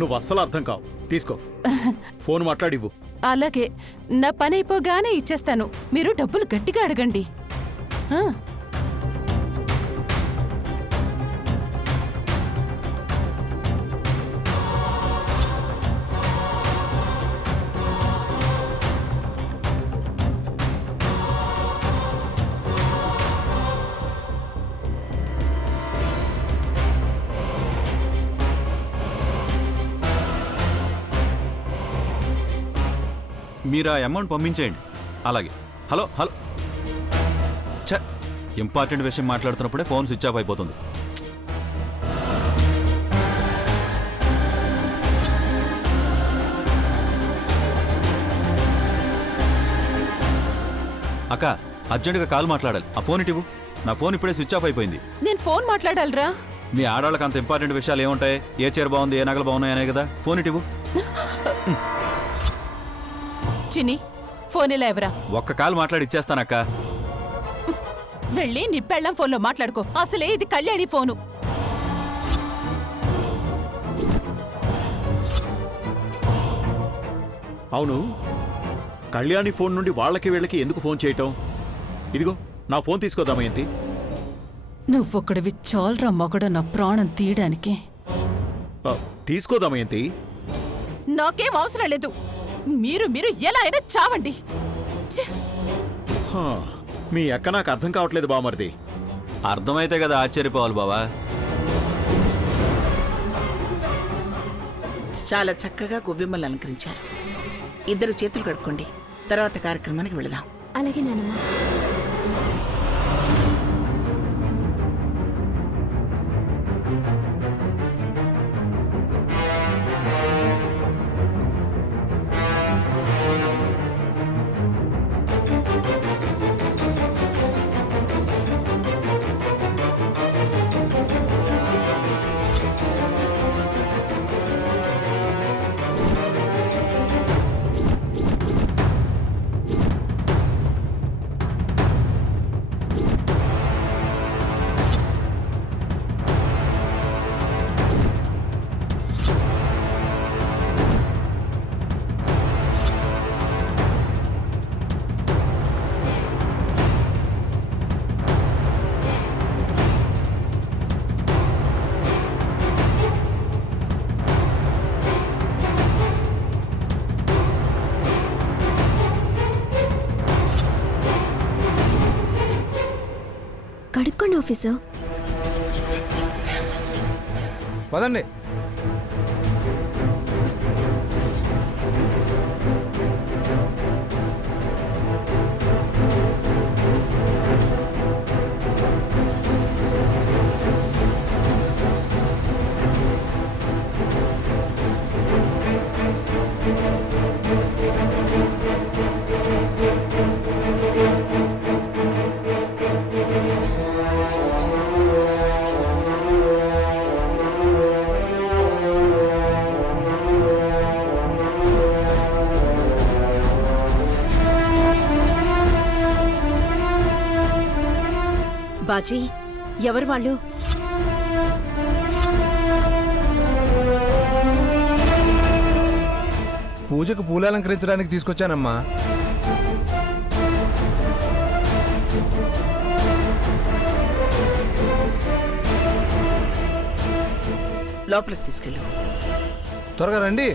నువ్వు అస్సలు అర్థం కావు. తీసుకో, ఫోన్ మాట్లాడివ్వు. అలాగే, నా పని అయిపోగానే ఇచ్చేస్తాను. మీరు డబ్బులు గట్టిగా అడగండి. ఆ, మీరు ఆ అమౌంట్ పంపించేయండి. అలాగే. హలో హలో, ఛ, ఇంపార్టెంట్ విషయం మాట్లాడుతున్నప్పుడే ఫోన్ స్విచ్ ఆఫ్ అయిపోతుంది. అక్క, అర్జెంటుగా కాల్ మాట్లాడాలి. ఆ ఫోన్ ఇటివ్వు. నా ఫోన్ ఇప్పుడే స్విచ్ ఆఫ్ అయిపోయింది. నేను ఫోన్ మాట్లాడాలిరా. మీ ఆడవాళ్ళకి అంత ఇంపార్టెంట్ విషయాలు ఏముంటాయి? ఏ చీర బాగుంది, ఏ నగలు బాగున్నాయి అనే కదా. ఫోన్ ఇటివ్వు. చిన్ని, ఫోన్ ఇలా ఎవరా? ఒక్క కాల్ మాట్లాడి ఇచ్చేస్తానక్క. వెళ్ళి నీ పెళ్ళం ఫోన్లో మాట్లాడుకో. అసలే ఇది కళ్యాణి ఫోను. అవును, కళ్యాణి ఫోన్ నుండి వాళ్ళకి వీళ్ళకి ఎందుకు ఫోన్ చేయటం? ఇదిగో నా ఫోన్ తీసుకోదామా? నువ్వొక్కడివి చాలరా మగడ నా ప్రాణం తీయడానికి. తీసుకోదామా? నాకేం అవసరం లేదు. మీరు మీరు ఎలా అయినా చావండి. మీ అక్క నాకు అర్థం కావట్లేదు బామర్ది. అర్థమైతే కదా ఆశ్చర్యపోవాలి బావా. చాలా చక్కగా గొబ్బెమ్మలు అలంకరించారు. ఇద్దరు చేతులు కడుక్కోండి, తర్వాత కార్యక్రమానికి వెళదాం. అలాగే నానమ్మ. కడుక్కోండి ఆఫీసర్. పదండి. బాజీ, ఎవరు వాళ్ళు? పూజకు పూలు అలంకరించడానికి తీసుకొచ్చానమ్మా. లోపలికి తీసుకెళ్ళు. త్వరగా రండి.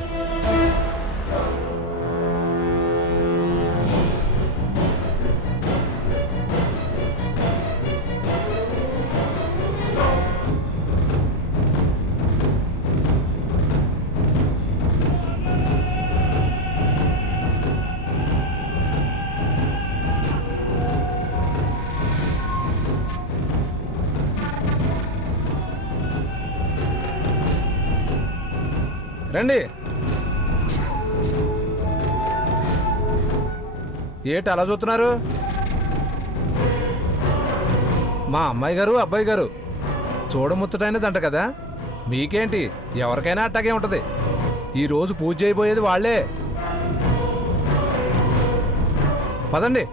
రండి. ఏటి అలా చూస్తున్నారు? మా అమ్మాయి గారు అబ్బాయి గారు చూడముచ్చటైనదంట కదా. మీకేంటి, ఎవరికైనా అట్టాగే ఉంటది. ఈరోజు పూజ చేయబోయేది వాళ్లే. పదండి.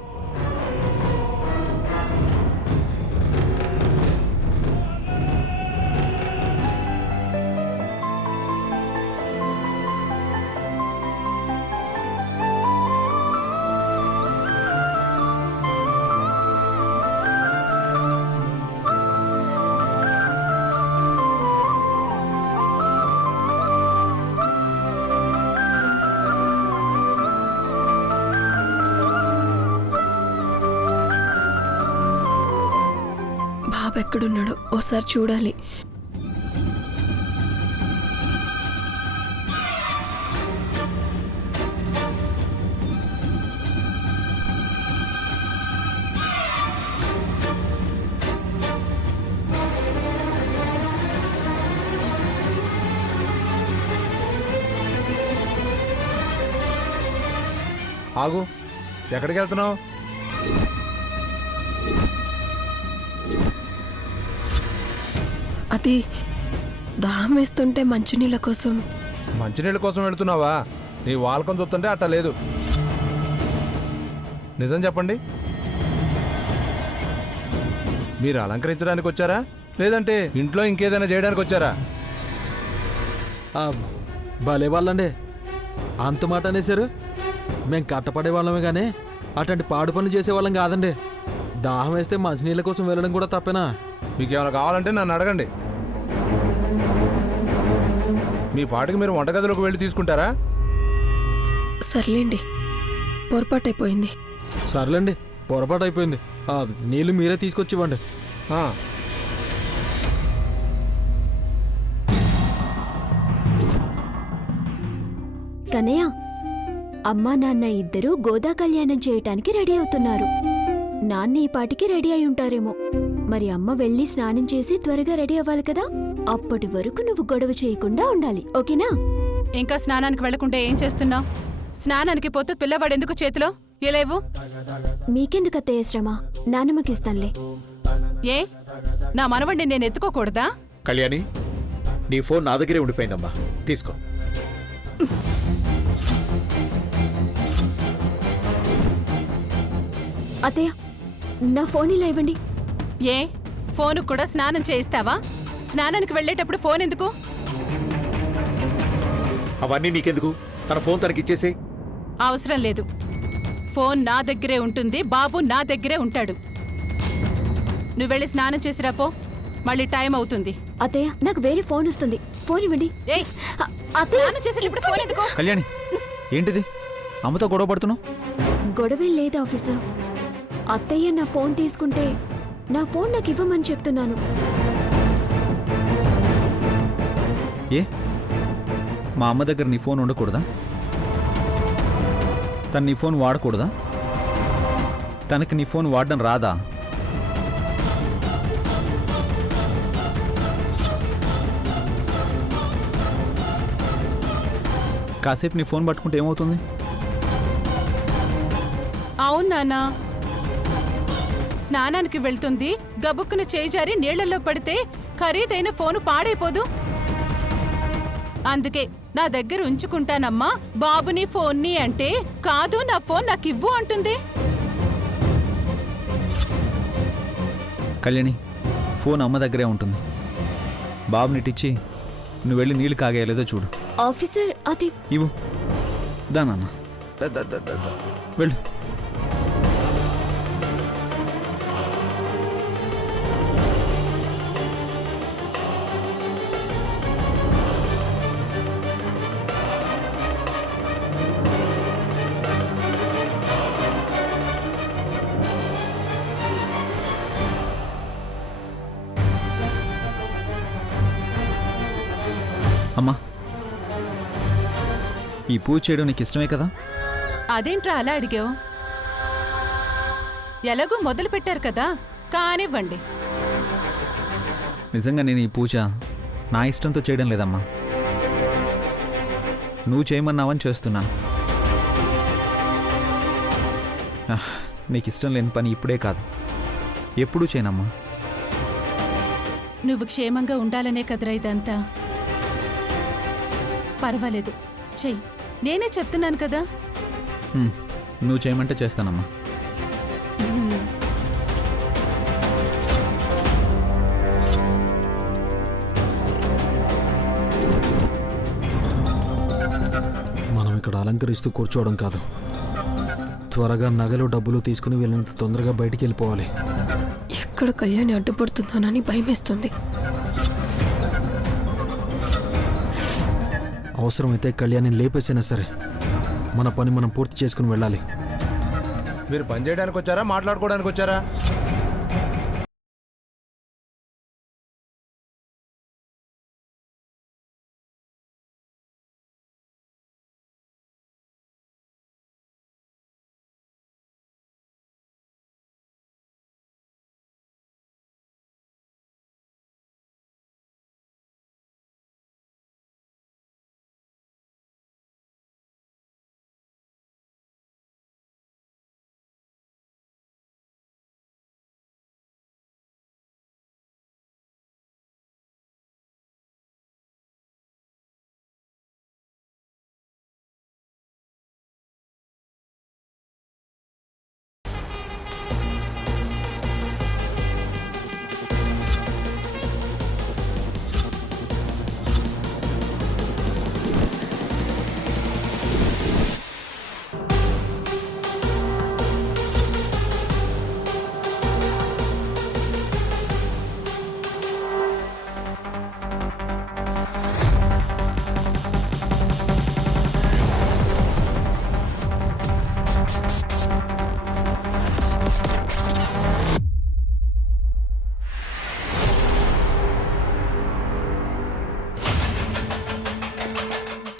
బాబు ఎక్కడున్నాడో ఓసారి చూడాలి. ఆగు, ఎక్కడికి వెళ్తున్నావు? అది దాహం వేస్తుంటే మంచినీళ్ళ కోసం. మంచినీళ్ళ కోసం వెళుతున్నావా? నీ వాలకం చూస్తుంటే అట్ట లేదు. నిజం చెప్పండి, మీరు అలంకరించడానికి వచ్చారా లేదంటే ఇంట్లో ఇంకేదైనా చేయడానికి వచ్చారా? భలే వాళ్ళండి, అంత మాట అనేసారు. మేం కట్టపడే వాళ్ళమే కానీ అట్లాంటి పాడు పనులు చేసేవాళ్ళం కాదండి. దాహం వేస్తే మంచినీళ్ళ కోసం వెళ్ళడం కూడా తప్పేనా? మీకు ఏమైనా కావాలంటే నన్ను అడగండి. మీ పాటికి మీరు వంటగదిలోకి వెళ్ళి తీసుకుంటారా? సర్లేండి, పొరపాటైపోయింది. సర్లేండి, పొరపాటు అయిపోయింది. నీళ్ళు మీరే తీసుకొచ్చి ఇవ్వండి. ఆ, కన్నయ్య, అమ్మా నాన్న ఇద్దరూ గోదా కళ్యాణం చేయటానికి రెడీ అవుతున్నారు. నాన్న ఈ పాటికి రెడీ అయి ఉంటారేమో. మరి అమ్మ వెళ్ళి స్నానం చేసి త్వరగా రెడీ అవ్వాలి కదా. అప్పటి వరకు నువ్వు గొడవ చేయకుండా ఉండాలి, ఓకేనా? ఇంకా స్నానానికి వెళ్లకుంటే ఏం చేస్తున్నావు? స్నానానికి పోతూ పిల్లవాడు ఎందుకు చేతిలో ఏలేవు? మీకెందుకు అత్తయ్య శ్రమ, నాన్నమ్మకిస్తానులే. ఏ నా మనవడిని నేను ఎత్తుకోకూడదా? కళ్యాణి, నీ ఫోన్ నా దగ్గరే ఉండిపోయిందమ్మా, తీసుకో. అత్తయ్య, నా ఫోన్ ఇలా ఇవ్వండి. ఏ ఫోను కూడా స్నానం చేయిస్తావా? స్నానానికి వెళ్ళేటప్పుడు ఫోన్ ఎందుకు? అవన్నీ నీకెందుకు? తన ఫోన్ తనకిచ్చేసే. అవసరం లేదు. ఫోన్ నా దగ్గరే ఉంటుంది, బాబు నా దగ్గరే ఉంటాడు. నువ్వు వెళ్ళి స్నానం చేసిరాపో, మళ్ళీ టైం అవుతుంది. అత్తయ్య, నాకు వేరే ఫోన్ వస్తుంది, ఫోన్ ఇవ్వండి. ఏయ్, అత్తయ్య, స్నానం చేసేటప్పుడు ఫోన్ ఎందుకు? కళ్యాణి, ఏంటిది అమ్మతో గొడవ పడుతున్నావు? గొడవేం లేదు ఆఫీసర్. అత్తయ్య నా ఫోన్ తీసుకుంటే నా ఫోన్ నాకు ఇవ్వమని చెప్తున్నాను. ఏ మా అమ్మ దగ్గర నీ ఫోన్ ఉండకూడదా? తను నీ ఫోన్ వాడకూడదా? తనకి నీ ఫోన్ వాడడం రాదా? కాసేపు నీ ఫోన్ పట్టుకుంటే ఏమవుతుంది? అవును నాన్నా, స్నానానికి వెళ్తుంది, గబుక్కున చేజారి నీళ్లలో పడితే ఖరీదైన ఫోను పాడైపోదు. అందుకే నా దగ్గర ఉంచుకుంటానమ్మా బాబుని ఫోన్ని అంటే, కాదు నా ఫోన్ నాకు ఇవ్వు అంటుంది. కళ్యాణి, ఫోన్ అమ్మ దగ్గరే ఉంటుంది. బాబునిటిచ్చి నువ్వు వెళ్ళి నీళ్ళు కాగేయలేదో చూడు. ఆఫీసర్, అది ఇవ్వు. దానన్న వెళ్ళు. అమ్మా, ఈ పూజ చేయడం నీకు ఇష్టమే కదా? అదేంట్రా అలా అడిగావు? ఎలాగూ మొదలు పెట్టారు కదా, కానివ్వండి. నిజంగా నేను ఈ పూజ నా ఇష్టంతో చేయడం లేదమ్మా, నువ్వు చేయమన్నావని చేస్తున్నాను. నీకు ఇష్టం లేని పని ఇప్పుడే కాదు, ఎప్పుడూ చేయనమ్మా. నువ్వు క్షేమంగా ఉండాలనే కదరా ఇదంతా. పర్వాలేదు, చెయ్యి. నేనే చెప్తున్నాను కదా. నువ్వు చేయమంటే చేస్తానమ్మా. మనం ఇక్కడ అలంకరిస్తూ కూర్చోవడం కాదు, త్వరగా నగలు డబ్బులు తీసుకుని వెళ్ళినంత తొందరగా బయటికి వెళ్ళిపోవాలి. ఎక్కడ కళ్యాణి అడ్డుపడుతుందోనని భయమేస్తుంది. అవసరమైతే కళ్యాణి లేపేసైనా సరే మన పని మనం పూర్తి చేసుకుని వెళ్ళాలి. మీరు పని చేయడానికి వచ్చారా మాట్లాడుకోవడానికి వచ్చారా?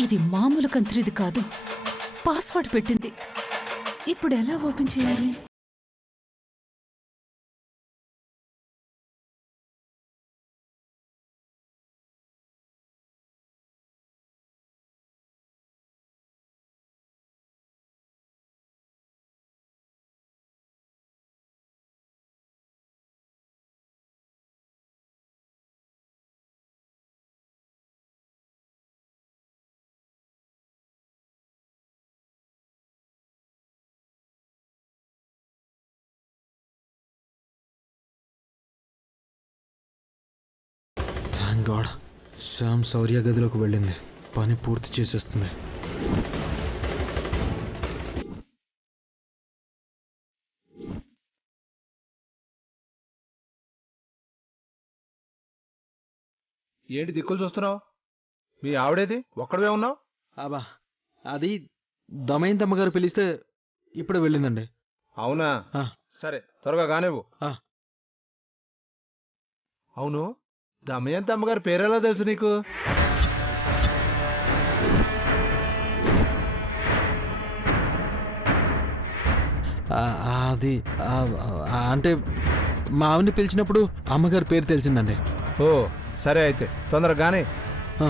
ఇది మామూలు కంత్రిది కాదు, పాస్వర్డ్ పెట్టింది. ఇప్పుడు ఎలా ఓపెన్ చేయాలి? థ్యాంక్ గాడ్ శ్యామ్ శౌర్య గదిలోకి వెళ్ళింది. పని పూర్తి చేసేస్తుంది. ఏంటి దిక్కులు చూస్తున్నావు? మీ ఆవిడేది? ఒక్కడవే ఉన్నావు? అబ్బా, అది దమయంతమ్మ గారు పిలిస్తే ఇప్పుడే వెళ్ళిందండి. అవునా? ఆ. సరే, త్వరగా కానివ్వు. ఆ. అవును, దమయంతి అమ్మగారి పేరెలా తెలుసు నీకు? అది అంటే మా ఆవిని పిలిచినప్పుడు అమ్మగారి పేరు తెలిసిందండి. ఓ సరే, అయితే తొందరగా కానీ. ఆ.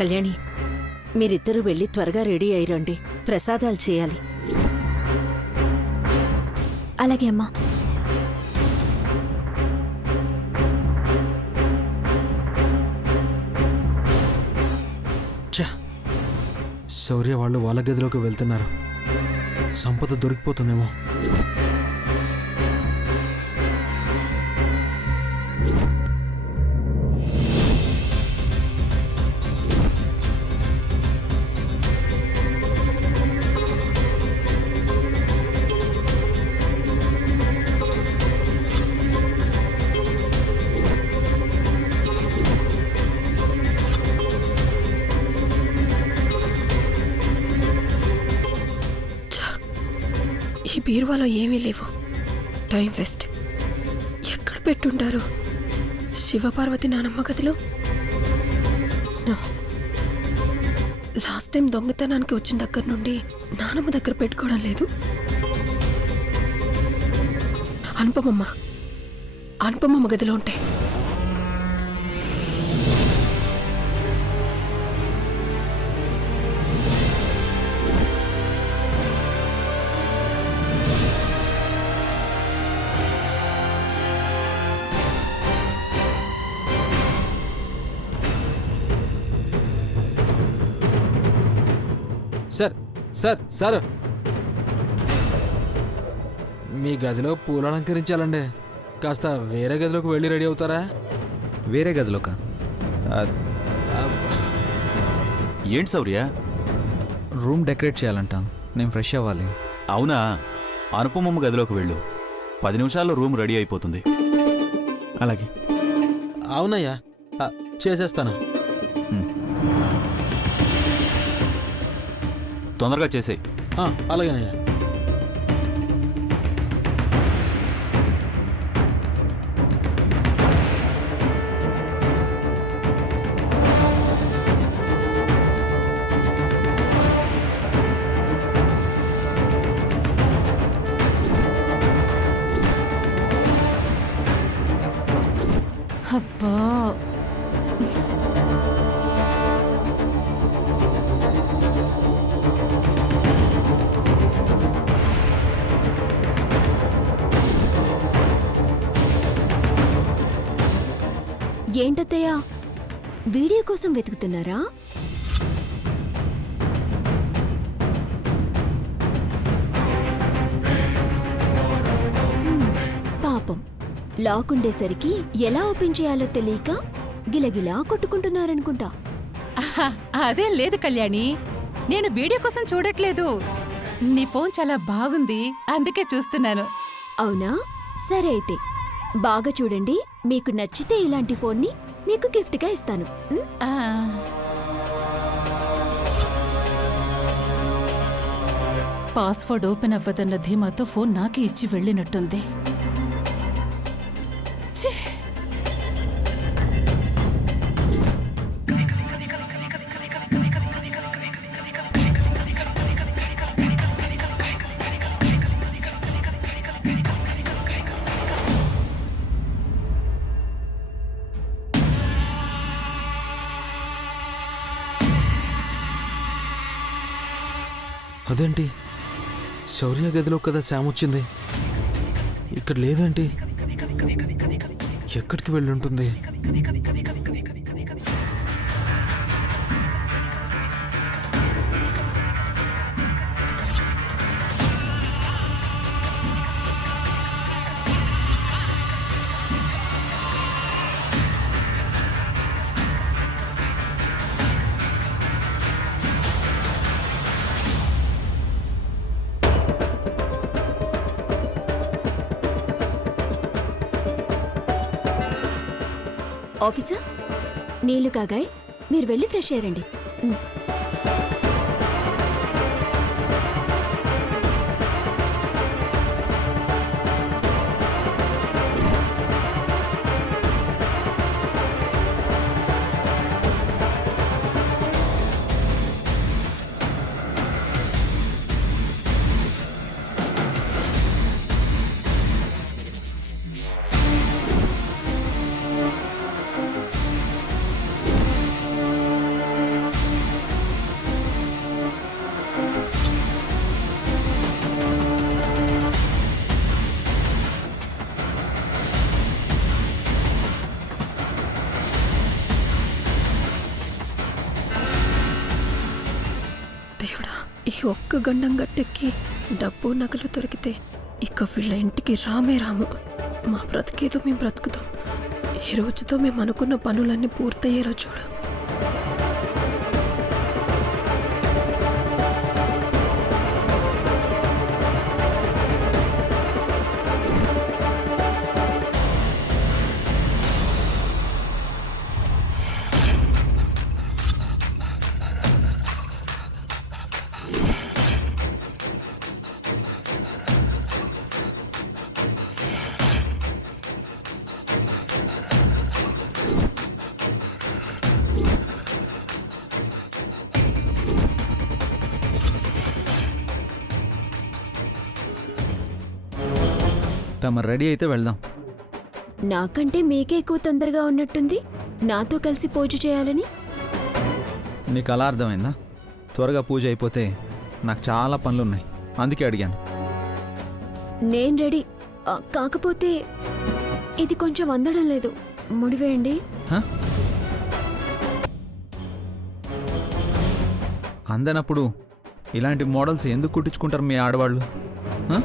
కళ్యాణి, మీరిద్దరూ వెళ్ళి త్వరగా రెడీ అయ్యిరండి, ప్రసాదాలు చేయాలి. అలాగే అమ్మా. ఛ, శౌర్య వాళ్ళు వాళ్ళ గదిలోకి వెళ్తున్నారు. సంపద దొరికిపోతుందేమో. ఈ బీరువాలో ఏమీ లేవు. Time waste. ఎక్కడ పెట్టుంటారు? శివపార్వతి నానమ్మ గదిలో? No. లాస్ట్ టైం దొంగతనానికి వచ్చిన దగ్గర నుండి నానమ్మ దగ్గర పెట్టుకోవడం లేదు. అనుపమమ్మ గదిలో ఉంటాయి. సార్ సార్ సార్, మీ గదిలో పూలు అలంకరించాలండి. కాస్త వేరే గదిలోకి వెళ్ళి రెడీ అవుతారా? వేరే గదిలోకా? ఏంటి శౌర్య? రూమ్ డెకరేట్ చేయాలంట. నేను ఫ్రెష్ అవ్వాలి. అవునా? అనుపమమ్మ గదిలోకి వెళ్ళు. 10 నిమిషాల్లో రూమ్ రెడీ అయిపోతుంది. అలాగే. అవునయ్యా, చేసేస్తాను. తొందరగా చేసేయ్. అలాగేనయ్యా. అబ్బా, ఏంటత్తయ్యా, వీడియో కోసం వెతుకుతున్నారా? పాపం, లాక్ ఉండేసరికి ఎలా ఓపెన్ చేయాలో తెలియక గిలగిలా కొట్టుకుంటున్నారనుకుంటా. ఆహా, అదేం లేదు కళ్యాణి, నేను వీడియో కోసం చూడట్లేదు. నీ ఫోన్ చాలా బాగుంది, అందుకే చూస్తున్నాను. అవునా? సరే అయితే బాగా చూడండి. మీకు నచ్చితే ఇలాంటి ఫోన్ని మీకు గిఫ్ట్గా ఇస్తాను. ఉం? ఆ, పాస్వర్డ్ ఓపెన్ అవ్వదన్న ధీమాతో ఫోన్ నాకే ఇచ్చి వెళ్ళినట్టుంది. ఛీ! అదేంటి, శౌర్య గదిలో కదా శామ్ వచ్చింది, ఇక్కడ లేదేంటి? ఎక్కడికి వెళ్ళుంటుంది? ఆఫీసర్, నీళ్లు కాగాయ్, మీరు వెళ్ళి ఫ్రెష్ అయ్యారండి. ఉం. దేవుడా, ఈ ఒక్క గండం గట్టెక్కి డబ్బు నగలు దొరికితే ఇక వీళ్ళ ఇంటికి రామే రాము. మా బ్రతికేదో మేము బ్రతుకుతాం. ఈ రోజుతో మేము అనుకున్న పనులన్నీ పూర్తయ్యేలా చూడు. తమ రెడీ అయితే వెళ్దాం. నాకంటే మీకే ఎక్కువ తొందరగా ఉన్నట్టుంది నాతో కలిసి పూజ చేయాలని. నీకు అలా అర్థమైందా? త్వరగా పూజ అయిపోతే నాకు చాలా పనులున్నాయి, అందుకే అడిగాను. నేను రెడీ. కాకపోతే ఇది కొంచెం అందడం లేదు. ముడివేయండి. హ? అందనప్పుడు ఇలాంటి మోడల్స్ ఎందుకు కుట్టించుకుంటారు మీ ఆడవాళ్ళు? హ?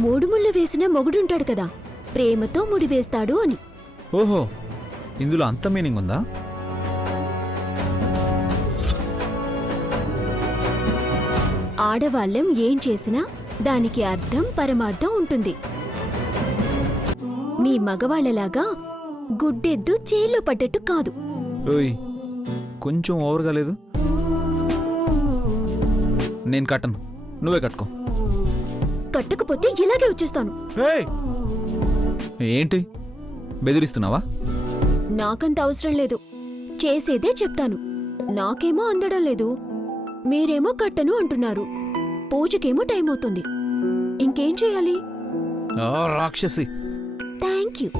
మూడు ముళ్ళు వేసిన మొగుడుంటాడు కదా, ప్రేమతో ముడివేస్తాడు అని. ఓహో, ఇందులో అంత మీనింగ్ ఉందా? ఆడవాళ్ళం ఏం చేసినా దానికి అర్థం పరమార్థం ఉంటుంది. మీ మగవాళ్లలాగా గుడ్డెద్దు చేల్లో పడ్డట్టు కాదు. ఓయ్, కొంచెం ఓవర్గా లేదు? నేను కట్టను, నువ్వే కట్టుకో. కట్టకపోతే ఇలాగే వచ్చేస్తాను. ఏంటి బెదిరిస్తున్నావా? నాకంత అవసరం లేదు, చేసేదే చెప్తాను. నాకేమో అందడం లేదు, మీరేమో కట్టను అంటున్నారు. పూజకేమో టైం అవుతుంది. ఇంకేం చేయాలి? రాక్షసి. Thank you.